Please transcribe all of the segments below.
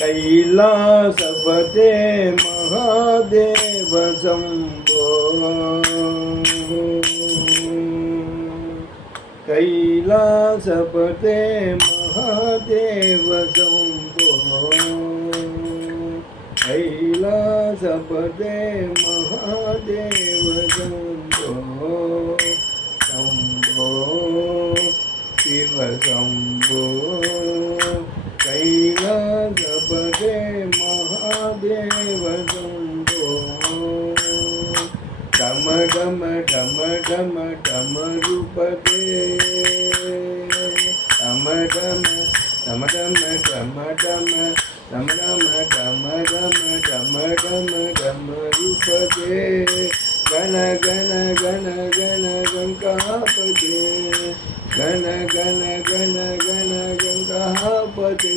కైలాసపతే మహాదేవ శంభో. కైలాసపతే మహాదేవ శంభో. కైలాసపతే మహాదేవ శంభో. శంభో శివ శంభో. ಗಮ ಘಮ ಘಮ ಘಮರುಪದೇ ಘಮ ಘಮ ಘಮ ಘಮ ಘಮ ಘಮ ಘಮ ಘಮ ಘಮ ಘಮ ಘಮ ರೂಪದೇ ಗಣ ಗಣ ಗಣ ಗಣ ಗಂಗಾಪದೇ ಗಣ ಗಣ ಗಣ ಗಣ ಗಂಗಾಪದೇ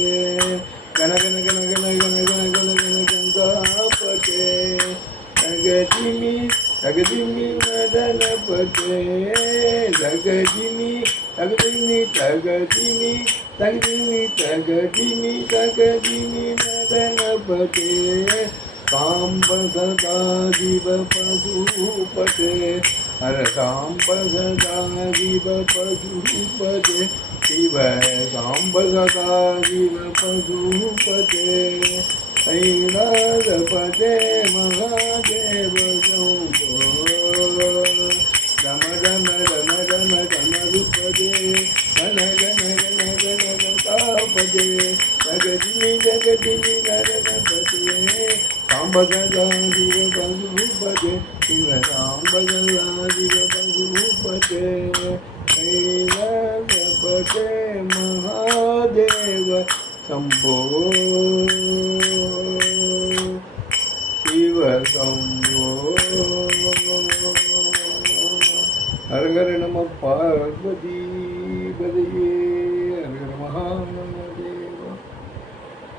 ಗಣ ಗಣ ಗಣ ಗಣ ಗಣ ಗಣ ಗಣ ಗಣ ಗಂಗಾಪದೇ ಗಣಗತಿಮಿ తగదిని మదనపతే తగదిని తగదిని తగదిని తగదిని తగదిని తగదిని మదనపతే సాంబ సదాదివ పశుపతే हर सांब सदा शिव पशुपते शिव सांब सदा शिव पशुपते ऐराजपते महा ಜಗತಿನಿ ನರನಪತಿಯೇ ಸಾಂಬ ಗದಾದಿವ ಬಲೂಪತೆ ಶಿವ ಸಾಂಬ ಗದಾದಿವ ಬಲೂಪತೆ ಕೈಲಾಸಪತೆ ಮಹಾದೇವ ಶಂಭೋ ಶಿವ ಶಂಭೋ ಹರಹರ ನಮ ಪಾರ್ವತಿ ಬದೆಯೇ